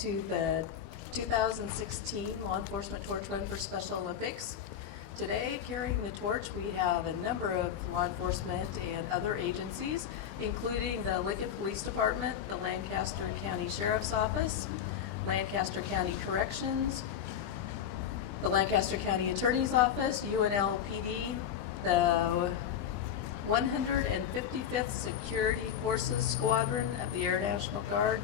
to the 2016 Law Enforcement Torch Run for Special Olympics. Today, carrying the torch, we have a number of law enforcement and other agencies, including the Lincoln Police Department, the Lancaster County Sheriff's Office, Lancaster County Corrections, the Lancaster County Attorney's Office, UNLPD, the 155th Security Forces Squadron of the Air National Guard,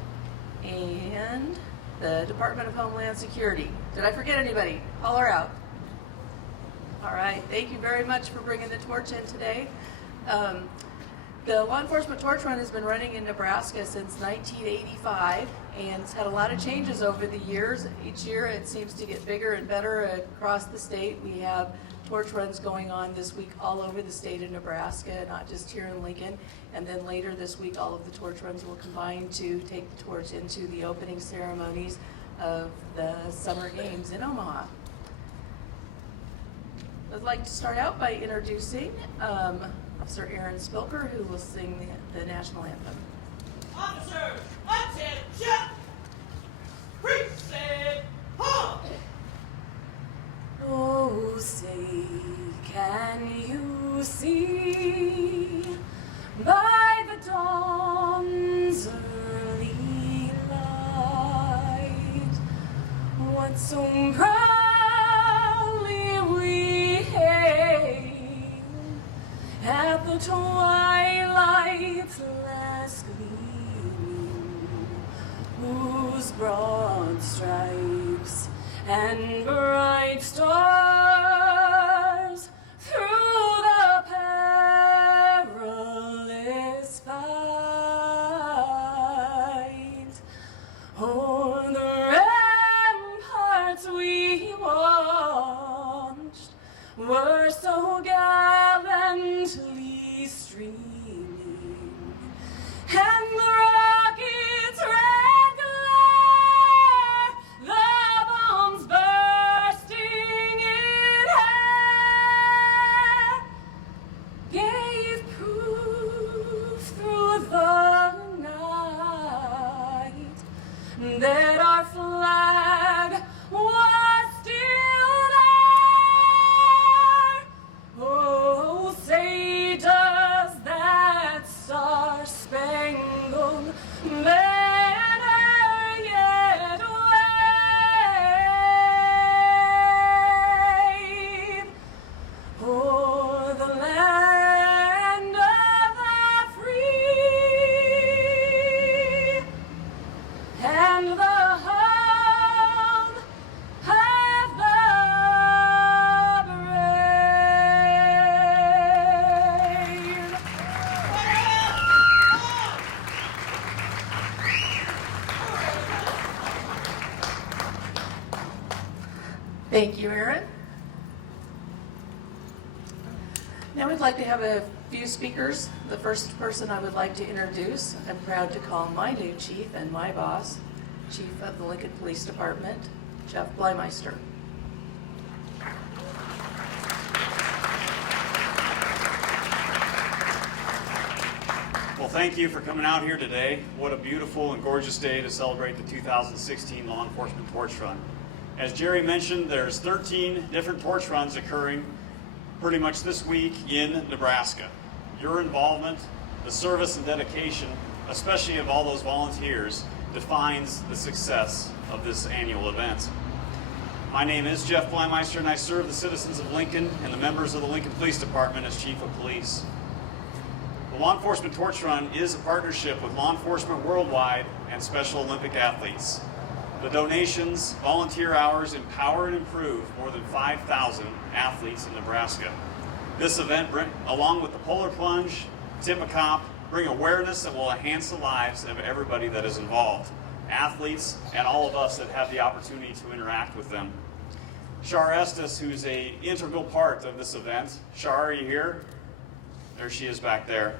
and the Department of Homeland Security. Did I forget anybody? Holler out. All right, thank you very much for bringing the torch in today. The Law Enforcement Torch Run has been running in Nebraska since 1985, and it's had a lot of changes over the years. Each year it seems to get bigger and better across the state. We have torch runs going on this week all over the state of Nebraska, not just here in Lincoln. And then later this week, all of the torch runs will combine to take the torch into the opening ceremonies of the Summer Games in Omaha. I'd like to start out by introducing Officer Aaron Spilker, who will sing the national anthem. Officers, attention! Precinct home! Oh, say, can you see by the dawn's early light what so proudly we hailed at the twilight's last gleaming, whose broad stripes and bright stars through the perilous fight o'er the ramparts we watched were so gallantly streaming, and the rockets' red glare, the bombs bursting in air, gave proof through the night that our flag was still there. Oh, say does that star-spangled banner yet wave o'er the land of the free and the home of the brave? Thank you, Aaron. Now we'd like to have a few speakers. The first person I would like to introduce, I'm proud to call my new chief and my boss, Chief of the Lincoln Police Department, Jeff Bleimeister. Well, thank you for coming out here today. What a beautiful and gorgeous day to celebrate the 2016 Law Enforcement Torch Run. As Jerry mentioned, there's 13 different torch runs occurring pretty much this week in Nebraska. Your involvement, the service and dedication, especially of all those volunteers, defines the success of this annual event. My name is Jeff Bleimeister, and I serve the citizens of Lincoln and the members of the Lincoln Police Department as Chief of Police. The Law Enforcement Torch Run is a partnership with Law Enforcement Worldwide and Special Olympic athletes. The donations, volunteer hours empower and improve more than 5,000 athletes in Nebraska. This event, along with the Polar Plunge, Tip a Cop, bring awareness that will enhance the lives of everybody that is involved, athletes and all of us that have the opportunity to interact with them. Shar Estes, who's an integral part of this event. Shar, are you here? There she is back there.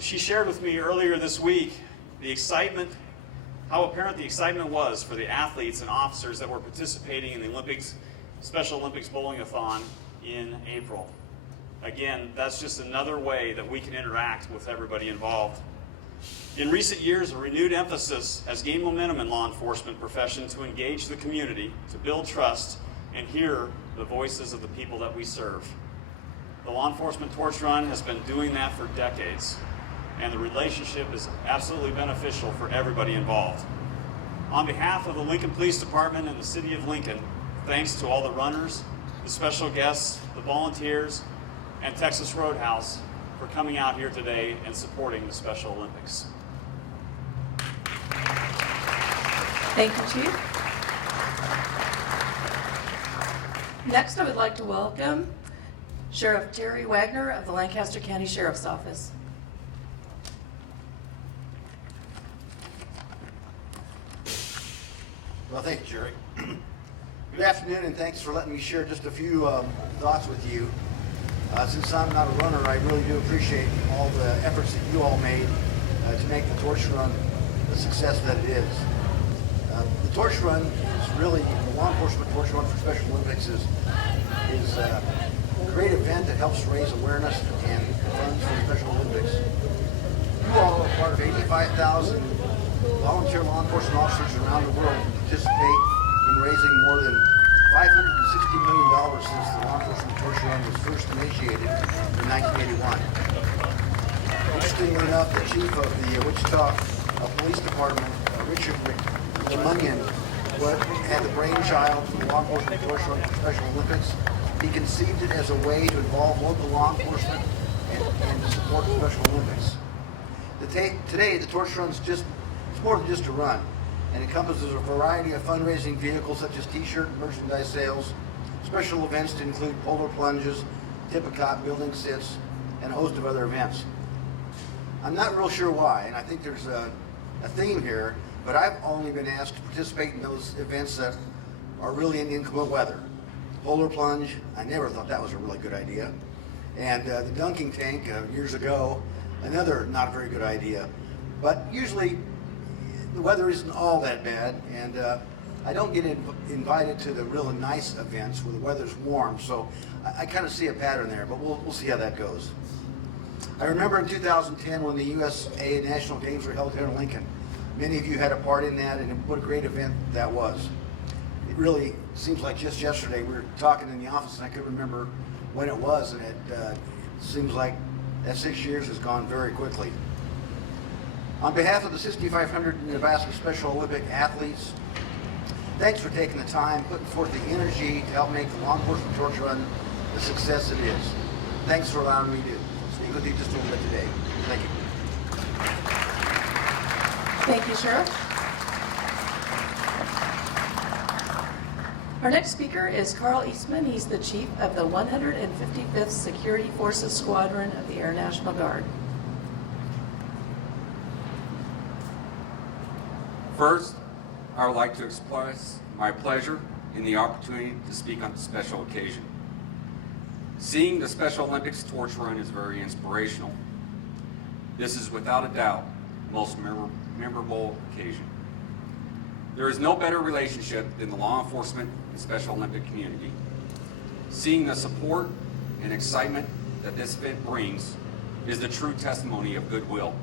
She shared with me earlier this week the excitement, how apparent the excitement was for the athletes and officers that were participating in the Olympics, Special Olympics Bowling-a-thon in April. Again, that's just another way that we can interact with everybody involved. In recent years, a renewed emphasis has gained momentum in law enforcement profession to engage the community, to build trust, and hear the voices of the people that we serve. The Law Enforcement Torch Run has been doing that for decades, and the relationship is absolutely beneficial for everybody involved. On behalf of the Lincoln Police Department and the City of Lincoln, thanks to all the runners, the special guests, the volunteers, and Texas Roadhouse for coming out here today and supporting the Special Olympics. Thank you, Chief. Next, I would like to welcome Sheriff Terry Wagner of the Lancaster County Sheriff's Office. Well, thank you, Jerry. Good afternoon, and thanks for letting me share just a few thoughts with you. Since I'm not a runner, I really do appreciate all the efforts that you all made to make the Torch Run the success that it is. The Torch Run is really, the Law Enforcement Torch Run for Special Olympics is a great event that helps raise awareness and funds for the Special Olympics. You all are part of 85,000 volunteer law enforcement officers around the world who participate in raising more than $560 million since the Law Enforcement Torch Run was first initiated in 1981. Interestingly enough, the chief of the Wichita Police Department, Richard LeMunyon, had the brainchild for the Law Enforcement Torch Run for Special Olympics. He conceived it as a way to involve local law enforcement and to support the Special Olympics. Today, the Torch Run's it's more than just a run, and encompasses a variety of fundraising vehicles such as t-shirt and merchandise sales, special events to include polar plunges, tip-a-cot, building sits, and a host of other events. I'm not real sure why, and I think there's a theme here, but I've only been asked to participate in those events that are really in inclement weather. Polar plunge, I never thought that was a really good idea. And the dunking tank years ago, another not very good idea. But usually the weather isn't all that bad, and I don't get invited to the really nice events where the weather's warm, so I kind of see a pattern there, but we'll see how that goes. I remember in 2010 when the USA National Games were held here in Lincoln. Many of you had a part in that, and what a great event that was. It really seems like just yesterday we were talking in the office, and I couldn't remember when it was, and it seems like that 6 years has gone very quickly. On behalf of the 6,500 Nebraska Special Olympic athletes, thanks for taking the time, putting forth the energy to help make the Law Enforcement Torch Run the success it is. Thanks for allowing me to speak with you just a little bit today. Thank you. Thank you, Sheriff. Our next speaker is Carl Eastman. He's the chief of the 155th Security Forces Squadron of the Air National Guard. First, I would like to express my pleasure in the opportunity to speak on the special occasion. Seeing the Special Olympics Torch Run is very inspirational. This is without a doubt the most memorable occasion. There is no better relationship than the law enforcement and Special Olympic community. Seeing the support and excitement that this event brings is the true testimony of goodwill.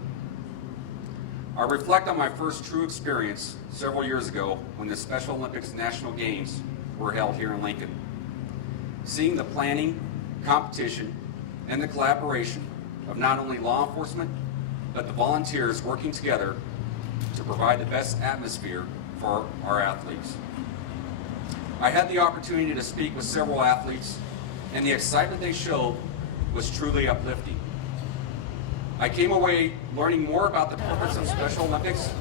I reflect on my first true experience several years ago when the Special Olympics National Games were held here in Lincoln. Seeing the planning, competition, and the collaboration of not only law enforcement, but the volunteers working together to provide the best atmosphere for our athletes. I had the opportunity to speak with several athletes, and the excitement they showed was truly uplifting. I came away learning more about the purpose of Special Olympics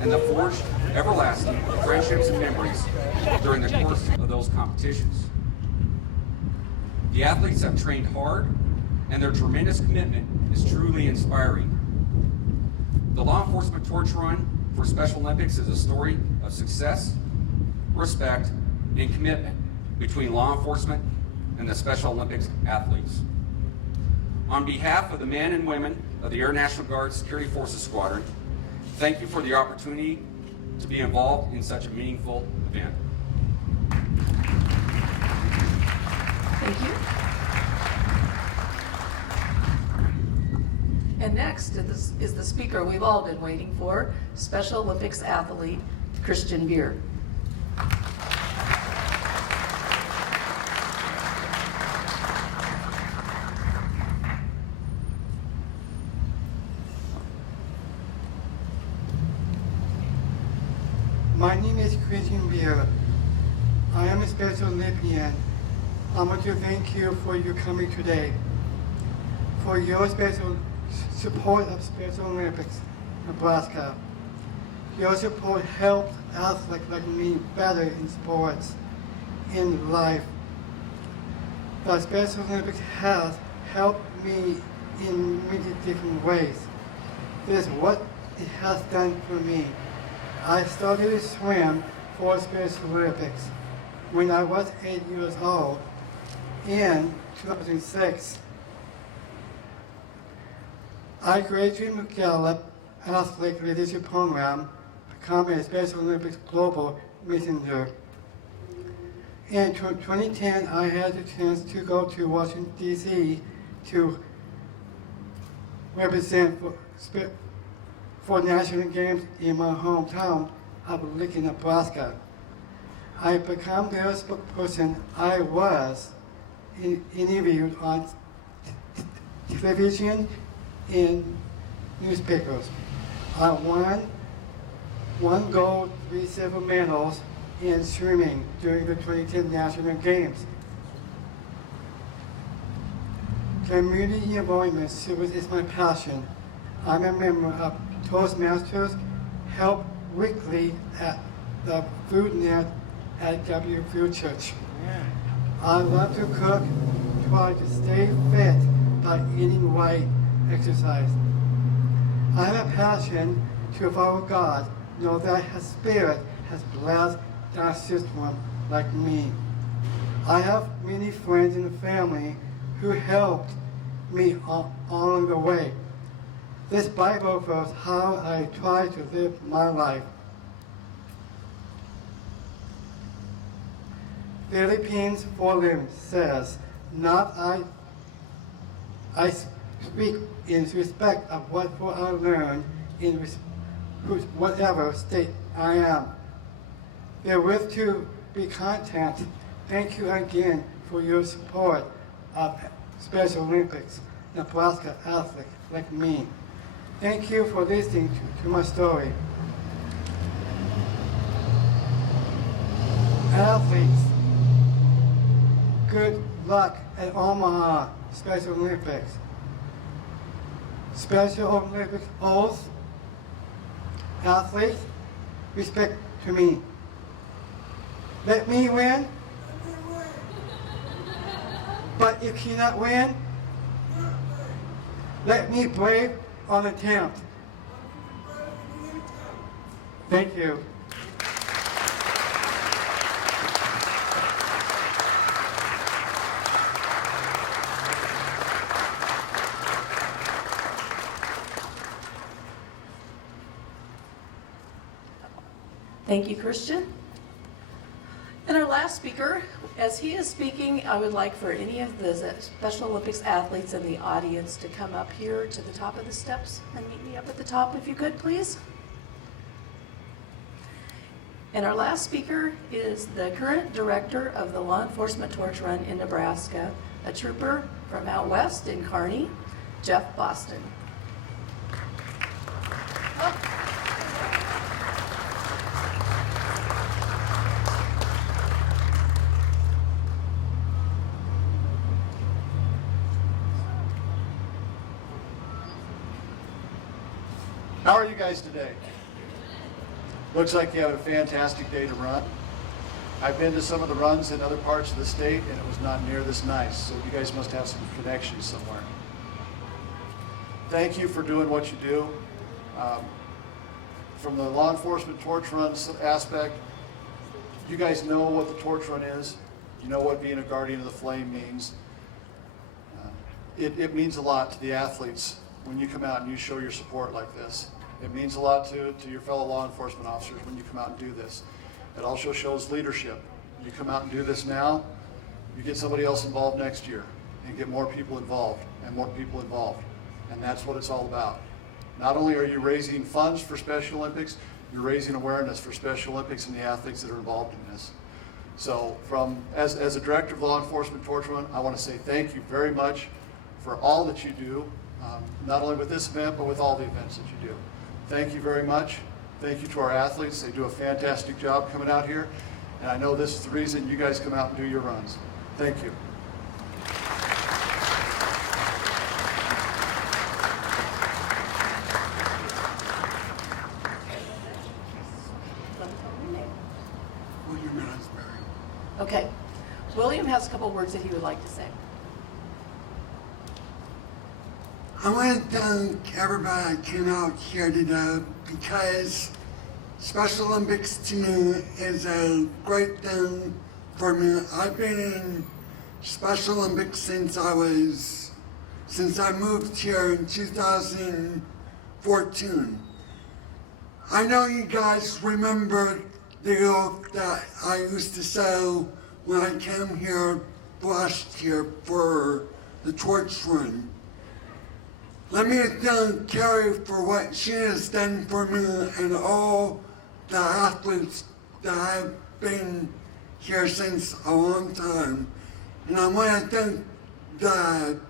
and the forged everlasting friendships and memories during the course of those competitions. The athletes have trained hard, and their tremendous commitment is truly inspiring. The Law Enforcement Torch Run for Special Olympics is a story of success, respect, and commitment between law enforcement and the Special Olympics athletes. On behalf of the men and women of the Air National Guard Security Forces Squadron, thank you for the opportunity to be involved in such a meaningful event. Thank you. And next is the speaker we've all been waiting for, Special Olympics athlete Christian Beer. My name is Christian Beer. I am a Special Olympian. I want to thank you for your coming today, for your special support of Special Olympics Nebraska. Your support helped athletes like me better in sports, in life. The Special Olympics has helped me in many different ways. This is what it has done for me. I started to swim for Special Olympics when I was 8 years old in 2006. I graduated from Gallup Athletic Leadership Program, becoming a Special Olympics Global Messenger. In 2010, I had the chance to go to Washington, D.C. to represent for National Games in my hometown of Lincoln, Nebraska. I became their spokesperson. I was interviewed on television and newspapers. I won 1 gold, 3 silver medals in swimming during the 2010 National Games. Community involvement service is my passion. I'm a member of Toastmasters, help weekly at the Food Net at W Food Church. I love to cook, try to stay fit by eating right, exercise. I have a passion to follow God, know that His Spirit has blessed that system like me. I have many friends and family who helped me along the way. This Bible verse how I try to live my life. Philippians 4:11 says, "Not I speak in respect of what for I learned in whatever state I am. Therewith to be content. Thank you again for your support of Special Olympics, Nebraska athletes like me. Thank you for listening to my story." Athletes, good luck at Omaha Special Olympics. Special Olympics oath. Athletes, respect to me. Let me win. But if he not win, let me brave on attempt. Thank you. Thank you, Christian. And our last speaker, as he is speaking, I would like for any of the Special Olympics athletes in the audience to come up here to the top of the steps and meet me up at the top if you could, please. And our last speaker is the current director of the Law Enforcement Torch Run in Nebraska, a trooper from out west in Kearney, Jeff Boston. How are you guys today? Looks like you have a fantastic day to run. I've been to some of the runs in other parts of the state and it was not near this nice, so you guys must have some connections somewhere. Thank you for doing what you do. From the law enforcement torch run aspect, you guys know what the torch run is. You know what being a guardian of the flame means. It means a lot to the athletes when you come out and you show your support like this. It means a lot to your fellow law enforcement officers when you come out and do this. It also shows leadership. You come out and do this now, you get somebody else involved next year and get more people involved and more people involved. And that's what it's all about. Not only are you raising funds for Special Olympics, you're raising awareness for Special Olympics and the athletes that are involved in this. So as a director of Law Enforcement Torch Run, I want to say thank you very much for all that you do, not only with this event, but with all the events that you do. Thank you very much. Thank you to our athletes. They do a fantastic job coming out here. And I know this is the reason you guys come out and do your runs. Thank you. William Asbury. Okay. William has a couple words that he would like to say. I want to thank everybody that came out here today because Special Olympics to me is a great thing for me. I've been in Special Olympics since I moved here in 2014. I know you guys remember the oath that I used to say when I came here last year for the torch run. Let me thank Carrie for what she has done for me and all the athletes that have been here since a long time. And I want to thank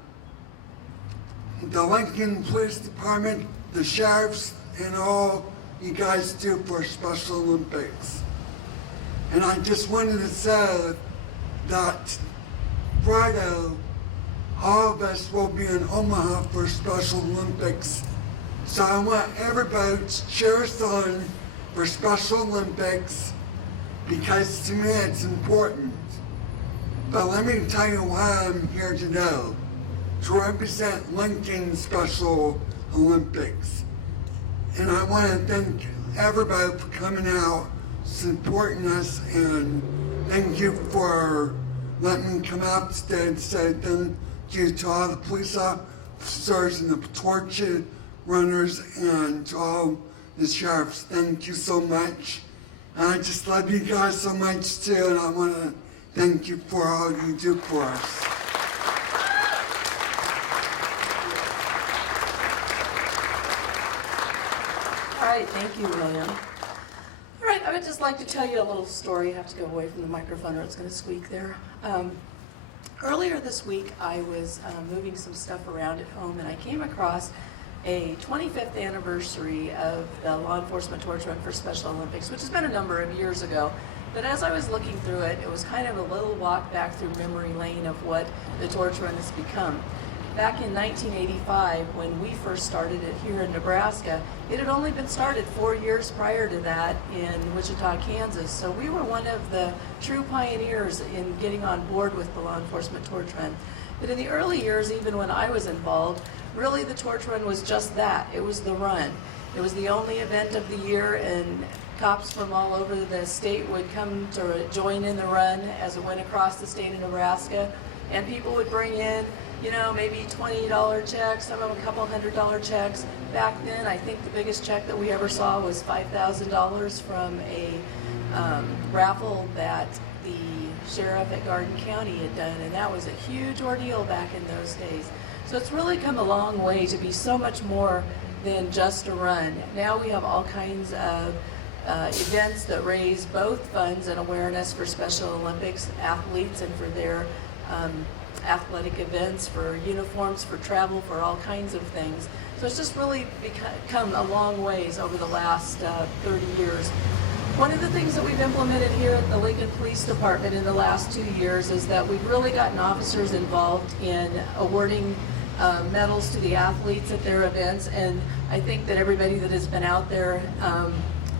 the Lincoln Police Department, the sheriffs, and all you guys do for Special Olympics. And I just wanted to say that Friday, all of us will be in Omaha for Special Olympics. So I want everybody to cheer us on for Special Olympics because to me it's important. But let me tell you why I'm here today. To represent Lincoln Special Olympics. And I want to thank everybody for coming out, supporting us, and thank you for letting me come out today and say thank you to all the police officers and the torch runners and to all the sheriffs. Thank you so much. And I just love you guys so much too, and I want to thank you for all you do for us. All right, thank you, William. All right, I would just like to tell you a little story. I have to go away from the microphone or it's going to squeak there. Earlier this week, I was moving some stuff around at home, and I came across a 25th anniversary of the Law Enforcement Torch Run for Special Olympics, which has been a number of years ago. But as I was looking through it, it was kind of a little walk back through memory lane of what the torch run has become. Back in 1985, when we first started it here in Nebraska, it had only been started 4 years prior to that in Wichita, Kansas. So we were one of the true pioneers in getting on board with the Law Enforcement Torch Run. But in the early years, even when I was involved, really the torch run was just that. It was the run. It was the only event of the year, and cops from all over the state would come to join in the run as it went across the state of Nebraska. And people would bring in, you know, maybe $20 checks, some of them a couple $100 checks. Back then, I think the biggest check that we ever saw was $5,000 from a raffle that the sheriff at Garden County had done, and that was a huge ordeal back in those days. So it's really come a long way to be so much more than just a run. Now we have all kinds of events that raise both funds and awareness for Special Olympics athletes and for their athletic events, for uniforms, for travel, for all kinds of things. So it's just really come a long ways over the last 30 years. One of the things that we've implemented here at the Lincoln Police Department in the last 2 years is that we've really gotten officers involved in awarding medals to the athletes at their events, and I think that everybody that has been out there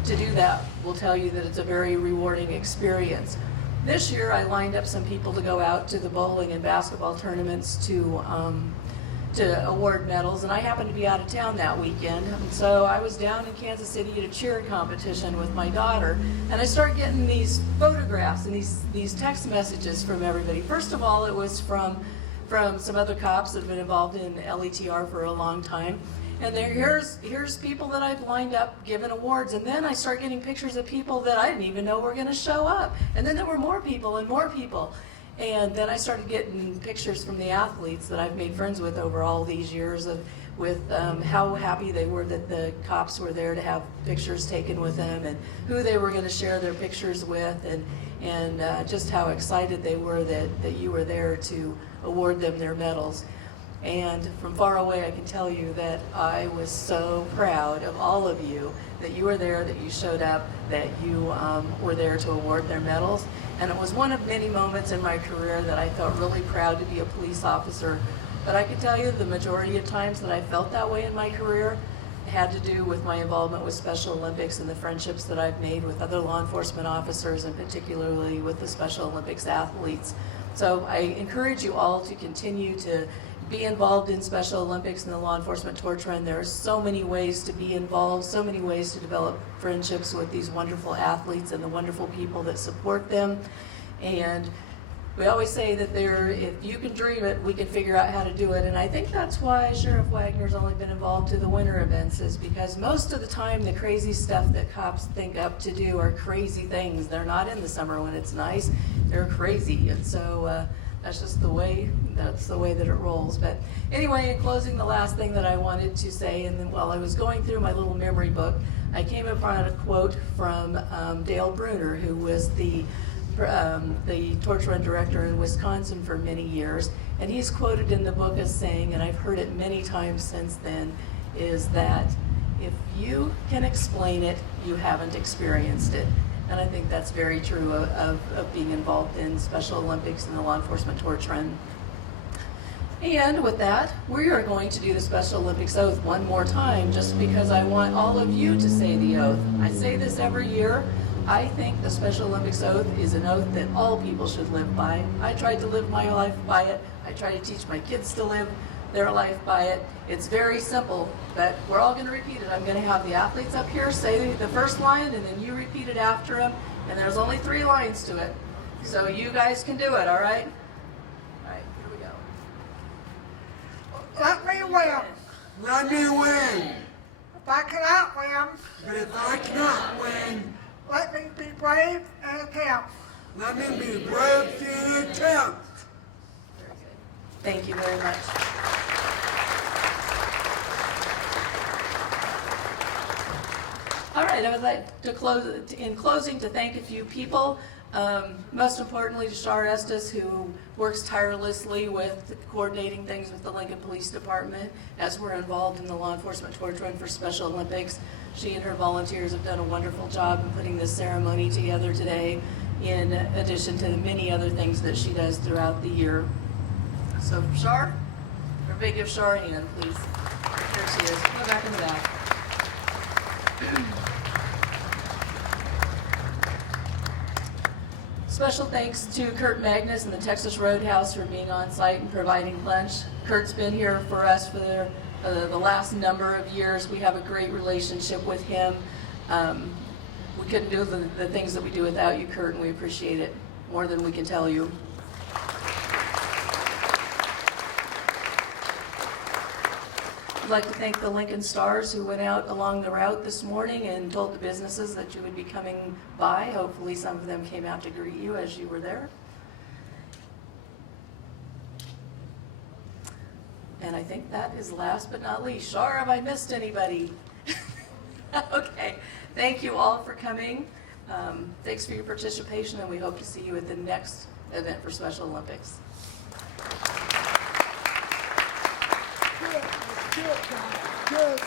to do that will tell you that it's a very rewarding experience. This year I lined up some people to go out to the bowling and basketball tournaments to award medals, and I happened to be out of town that weekend, and so I was down in Kansas City at a cheer competition with my daughter, and I started getting these photographs and these text messages from everybody. First of all, it was from some other cops that have been involved in LETR for a long time. And here's people that I've lined up giving awards. And then I start getting pictures of people that I didn't even know were going to show up. And then there were more people and more people. And then I started getting pictures from the athletes that I've made friends with over all these years with how happy they were that the cops were there to have pictures taken with them, and who they were going to share their pictures with, and just how excited they were that you were there to award them their medals. And from far away, I can tell you that I was so proud of all of you, that you were there, that you showed up, that you were there to award their medals. And it was one of many moments in my career that I felt really proud to be a police officer. But I can tell you the majority of times that I felt that way in my career had to do with my involvement with Special Olympics and the friendships that I've made with other law enforcement officers, and particularly with the Special Olympics athletes. So I encourage you all to continue to be involved in Special Olympics and the law enforcement torch run. There are so many ways to be involved, so many ways to develop friendships with these wonderful athletes and the wonderful people that support them. And we always say that if you can dream it, we can figure out how to do it. And I think that's why Sheriff Wagner's only been involved to the winter events, is because most of the time the crazy stuff that cops think up to do are crazy things. They're not in the summer when it's nice. They're crazy. And so that's just the way that it rolls. But anyway, in closing, the last thing that I wanted to say, and then while I was going through my little memory book, I came upon a quote from Dale Bruner, who was the torch run director in Wisconsin for many years. And he's quoted in the book as saying, and I've heard it many times since then, is that if you can explain it, you haven't experienced it. And I think that's very true of being involved in Special Olympics and the law enforcement torch run. And with that, we are going to do the Special Olympics oath one more time, just because I want all of you to say the oath. I say this every year. I think the Special Olympics oath is an oath that all people should live by. I tried to live my life by it. I try to teach my kids to live their life by it. It's very simple, but we're all going to repeat it. I'm going to have the athletes up here say the first line, and then you repeat it after them. And there's only 3 lines to it. So you guys can do it, all right? All right, here we go. Let me win. Let me win. If I cannot win, But if I cannot win, let me be brave and attempt. let me be brave to the attempt. Very good. Thank you very much. All right, I would like to close, in closing, to thank a few people. Most importantly, to Shar Estes, who works tirelessly with coordinating things with the Lincoln Police Department as we're involved in the law enforcement torch run for Special Olympics. She and her volunteers have done a wonderful job in putting this ceremony together today, in addition to the many other things that she does throughout the year. So Shar, everybody give Shar a hand, please. There she is. Go back in the back. Special thanks to Kurt Magnus and the Texas Roadhouse for being on site and providing lunch. Kurt's been here for us for the last number of years. We have a great relationship with him. We couldn't do the things that we do without you, Kurt, and we appreciate it more than we can tell you. I'd like to thank the Lincoln Stars who went out along the route this morning and told the businesses that you would be coming by. Hopefully some of them came out to greet you as you were there. And I think that is last but not least. Shar, have I missed anybody? Okay, thank you all for coming. Thanks for your participation, and we hope to see you at the next event for Special Olympics. Good, good, good.